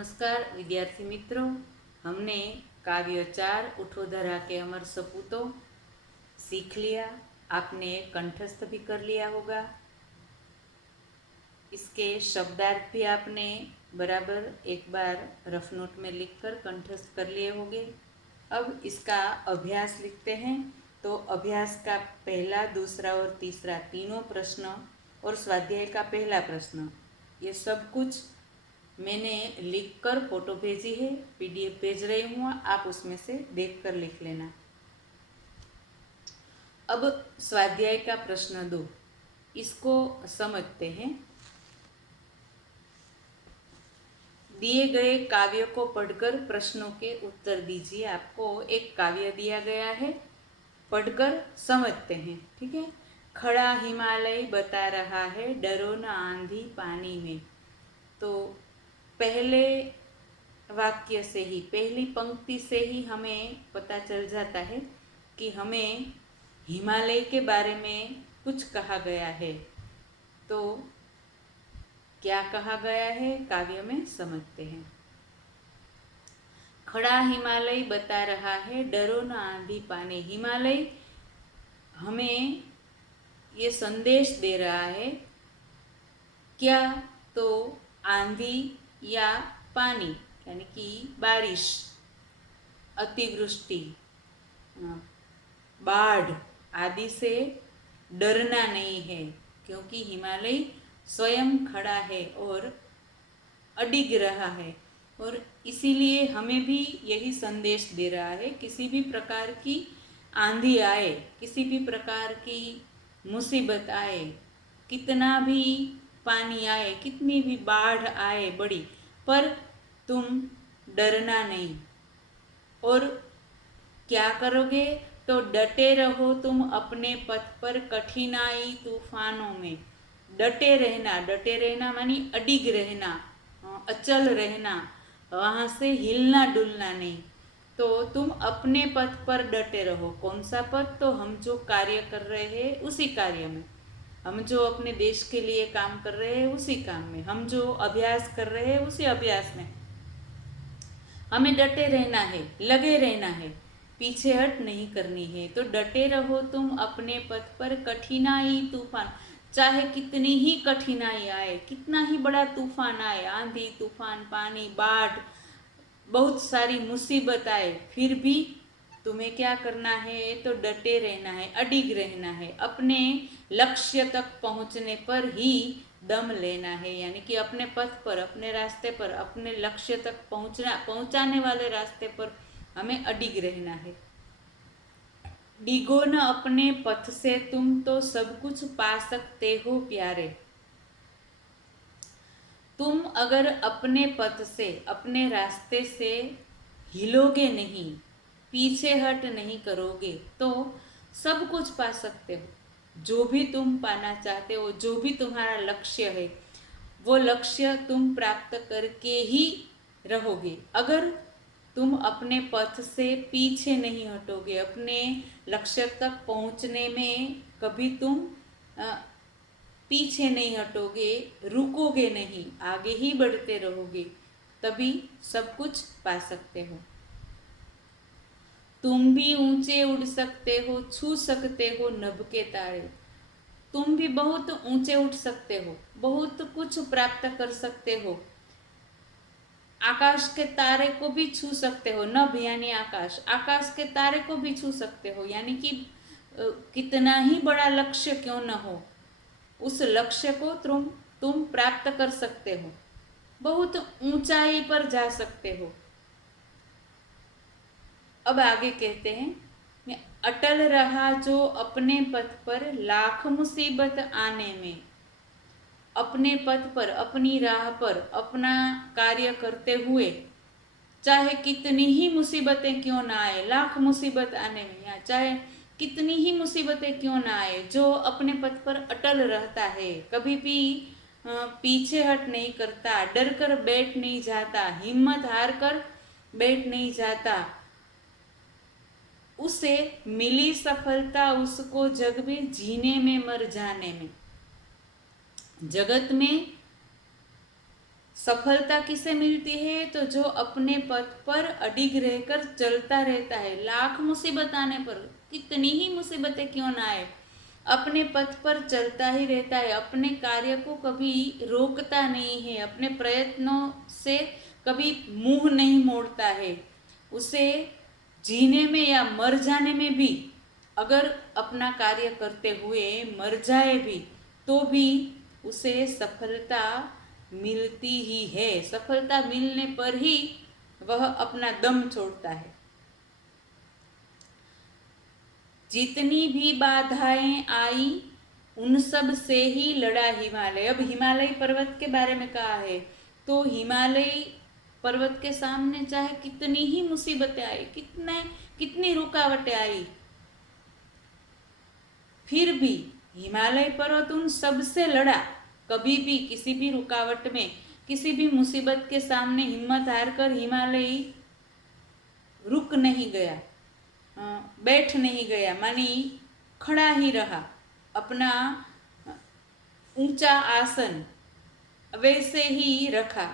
नमस्कार विद्यार्थी मित्रों, हमने काव्य 4 उठो धरा के अमर सपूतों सीख लिया। आपने कंठस्थ भी कर लिया होगा। इसके शब्दार्थ भी आपने बराबर एक बार रफ नोट में लिखकर कंठस्थ कर लिए होंगे। अब इसका अभ्यास लिखते हैं। तो अभ्यास का पहला, दूसरा और तीसरा तीनों प्रश्न और स्वाध्याय का पहला प्रश्न, ये सब कुछ मैंने लिखकर फोटो भेजी है, पीडीएफ भेज रही हूँ, आप उसमें से देखकर लिख लेना। अब स्वाध्याय का प्रश्न 2, इसको समझते हैं। दिए गए काव्य को पढ़कर प्रश्नों के उत्तर दीजिए। आपको एक काव्य दिया गया है, पढ़कर समझते हैं। ठीक है। खड़ा हिमालय बता रहा है, डरो न आंधी पानी में। तो पहले वाक्य से ही, पहली पंक्ति से ही हमें पता चल जाता है कि हमें हिमालय के बारे में कुछ कहा गया है। तो क्या कहा गया है काव्य में, समझते हैं। खड़ा हिमालय बता रहा है, डरो न आंधी पानी। हिमालय हमें ये संदेश दे रहा है, क्या? तो आंधी या पानी यानी कि बारिश, अतिवृष्टि, बाढ़ आदि से डरना नहीं है, क्योंकि हिमालय स्वयं खड़ा है और अडिग रहा है। और इसीलिए हमें भी यही संदेश दे रहा है, किसी भी प्रकार की आंधी आए, किसी भी प्रकार की मुसीबत आए, कितना भी पानी आए, कितनी भी बाढ़ आए बड़ी, पर तुम डरना नहीं। और क्या करोगे? तो डटे रहो तुम अपने पथ पर कठिनाई तूफानों में। डटे रहना मानी अडिग रहना, अचल रहना, वहाँ से हिलना डुलना नहीं। तो तुम अपने पथ पर डटे रहो। कौन सा पथ? तो हम जो कार्य कर रहे हैं उसी कार्य में, हम जो अपने देश के लिए काम कर रहे हैं उसी काम में, हम जो अभ्यास कर रहे हैं उसी अभ्यास में हमें डटे रहना है, लगे रहना है, पीछे हट नहीं करनी है। तो डटे रहो तुम अपने पथ पर कठिनाई तूफान, चाहे कितनी ही कठिनाई आए, कितना ही बड़ा तूफान आए, आंधी तूफान, पानी, बाढ़, बहुत सारी मुसीबत आए, फिर भी तुम्हें क्या करना है? तो डटे रहना है, अडिग रहना है, अपने लक्ष्य तक पहुंचने पर ही दम लेना है। यानी कि अपने पथ पर, अपने रास्ते पर, अपने लक्ष्य तक पहुंचाने वाले रास्ते पर हमें अडिग रहना है। डिगो न अपने पथ से, तुम तो सब कुछ पा सकते हो प्यारे। तुम अगर अपने पथ से, अपने रास्ते से हिलोगे नहीं, पीछे हट नहीं करोगे, तो सब कुछ पा सकते हो। जो भी तुम पाना चाहते हो, जो भी तुम्हारा लक्ष्य है, वो लक्ष्य तुम प्राप्त करके ही रहोगे। अगर तुम अपने पथ से पीछे नहीं हटोगे, अपने लक्ष्य तक पहुंचने में कभी तुम पीछे नहीं हटोगे, रुकोगे नहीं, आगे ही बढ़ते रहोगे, तभी सब कुछ पा सकते हो। तुम भी ऊंचे उड़ सकते हो, छू सकते हो नभ के तारे। तुम भी बहुत ऊंचे उठ सकते हो, बहुत कुछ प्राप्त कर सकते हो, आकाश के तारे को भी छू सकते हो। नभ यानी आकाश, आकाश के तारे को भी छू सकते हो। यानी कि कितना ही बड़ा लक्ष्य क्यों न हो, उस लक्ष्य को तुम प्राप्त कर सकते हो, बहुत ऊंचाई पर जा सकते हो। अब आगे कहते हैं, मैं अटल रहा जो अपने पथ पर लाख मुसीबत आने में। अपने पथ पर, अपनी राह पर, अपना कार्य करते हुए चाहे कितनी ही मुसीबतें क्यों ना आए, लाख मुसीबत आने में, या चाहे कितनी ही मुसीबतें क्यों ना आए, जो अपने पथ पर अटल रहता है, कभी भी पीछे हट नहीं करता, डर कर बैठ नहीं जाता, हिम्मत हार कर बैठ नहीं जाता, उसे मिली सफलता उसको जग में जीने में मर जाने में। जगत में सफलता किसे मिलती है? तो जो अपने पथ पर अडिग रहकर चलता रहता है। लाख मुसीबत आने पर, कितनी ही मुसीबतें क्यों ना आए, अपने पथ पर चलता ही रहता है, अपने कार्य को कभी रोकता नहीं है, अपने प्रयत्नों से कभी मुंह नहीं मोड़ता है। उसे जीने में या मर जाने में भी, अगर अपना कार्य करते हुए मर जाए भी तो भी उसे सफलता मिलती ही है। सफलता मिलने पर ही वह अपना दम छोड़ता है। जितनी भी बाधाएं आई उन सब से ही लड़ा हिमालय। अब हिमालय पर्वत के बारे में कहा है, तो हिमालय पर्वत के सामने चाहे कितनी ही मुसीबतें आई, कितनी रुकावटें आई, फिर भी हिमालय पर्वत उन सब से लड़ा। कभी भी किसी भी रुकावट में, किसी भी मुसीबत के सामने हिम्मत हार कर हिमालय रुक नहीं गया, बैठ नहीं गया, मानी खड़ा ही रहा। अपना ऊंचा आसन वैसे ही रखा।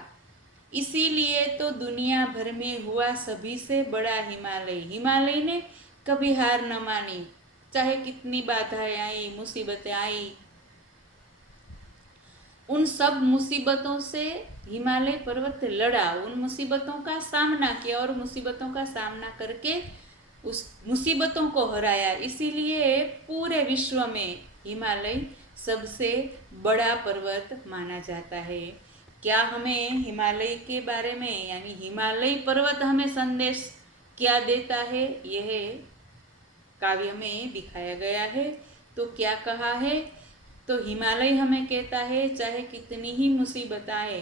इसीलिए तो दुनिया भर में हुआ सभी से बड़ा हिमालय। हिमालय ने कभी हार न मानी, चाहे कितनी बाधाएं आई, मुसीबतें आई, उन सब मुसीबतों से हिमालय पर्वत लड़ा, उन मुसीबतों का सामना किया और मुसीबतों का सामना करके उस मुसीबतों को हराया। इसीलिए पूरे विश्व में हिमालय सबसे बड़ा पर्वत माना जाता है। क्या हमें हिमालय के बारे में, यानी हिमालय पर्वत हमें संदेश क्या देता है, यह काव्य में दिखाया गया है। तो क्या कहा है? तो हिमालय हमें कहता है चाहे कितनी ही मुसीबत आए,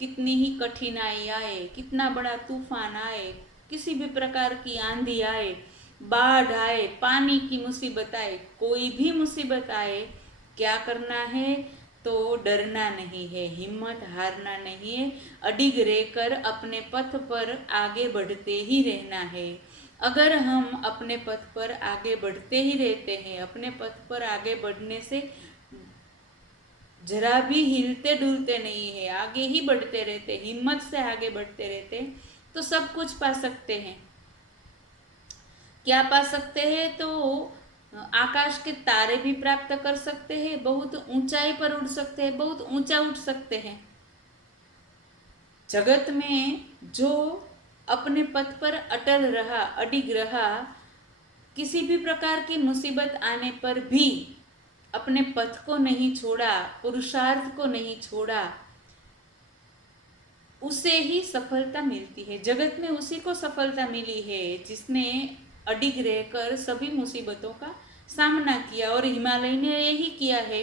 कितनी ही कठिनाई आए, कितना बड़ा तूफान आए, किसी भी प्रकार की आंधी आए, बाढ़ आए, पानी की मुसीबत आए, कोई भी मुसीबत आए, क्या करना है? तो डरना नहीं है, हिम्मत हारना नहीं है, अडिग रहकर अपने पथ पर आगे बढ़ते ही रहना है। अगर हम अपने पथ पर आगे बढ़ते ही रहते हैं, अपने पथ पर आगे बढ़ने से जरा भी हिलते डुलते नहीं है, आगे ही बढ़ते रहते, हिम्मत से आगे बढ़ते रहते, तो सब कुछ पा सकते हैं। क्या पा सकते हैं? तो आकाश के तारे भी प्राप्त कर सकते हैं, बहुत ऊंचाई पर उड़ सकते हैं, बहुत ऊंचा उठ सकते हैं। जगत में जो अपने पथ पर अटल रहा, अडिग रहा, किसी भी प्रकार की मुसीबत आने पर भी अपने पथ को नहीं छोड़ा, पुरुषार्थ को नहीं छोड़ा, उसे ही सफलता मिलती है। जगत में उसी को सफलता मिली है जिसने अडिग रहकर सभी मुसीबतों का सामना किया। और हिमालय ने यही किया है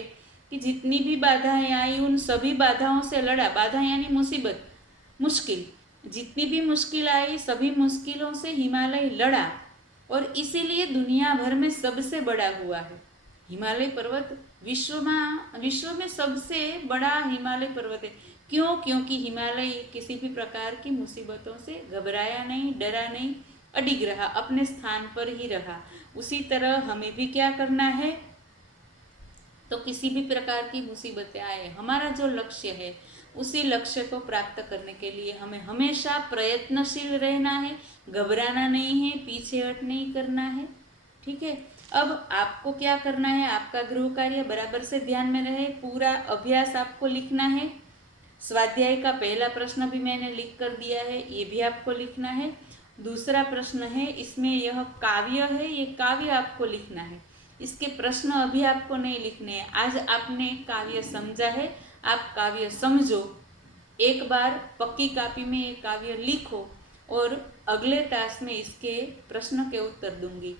कि जितनी भी बाधाएं आई उन सभी बाधाओं से लड़ा। बाधा यानी मुसीबत, मुश्किल, जितनी भी मुश्किल आई सभी मुश्किलों से हिमालय लड़ा और इसीलिए दुनिया भर में सबसे बड़ा हुआ है। हिमालय पर्वत विश्व में सबसे बड़ा हिमालय पर्वत है। क्यों? क्योंकि हिमालय किसी भी प्रकार की मुसीबतों से घबराया नहीं, डरा नहीं, अडिग रहा, अपने स्थान पर ही रहा। उसी तरह हमें भी क्या करना है? तो किसी भी प्रकार की मुसीबतें आए, हमारा जो लक्ष्य है उसी लक्ष्य को प्राप्त करने के लिए हमें हमेशा प्रयत्नशील रहना है, घबराना नहीं है, पीछे हट नहीं करना है। ठीक है। अब आपको क्या करना है? आपका गृह कार्य बराबर से ध्यान में रहे, पूरा अभ्यास आपको लिखना है। स्वाध्याय का पहला प्रश्न भी मैंने लिख कर दिया है, ये भी आपको लिखना है। दूसरा प्रश्न है, इसमें यह काव्य है, ये काव्य आपको लिखना है। इसके प्रश्न अभी आपको नहीं लिखने हैं। आज आपने काव्य समझा है, आप काव्य समझो, एक बार पक्की कापी में ये काव्य लिखो और अगले टास्क में इसके प्रश्न के उत्तर दूंगी।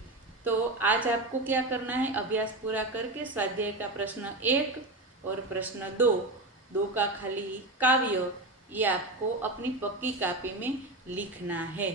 तो आज आपको क्या करना है? अभ्यास पूरा करके स्वाध्याय का प्रश्न 1 और प्रश्न 2 का खाली काव्य, ये आपको अपनी पक्की कापी में लिखना है।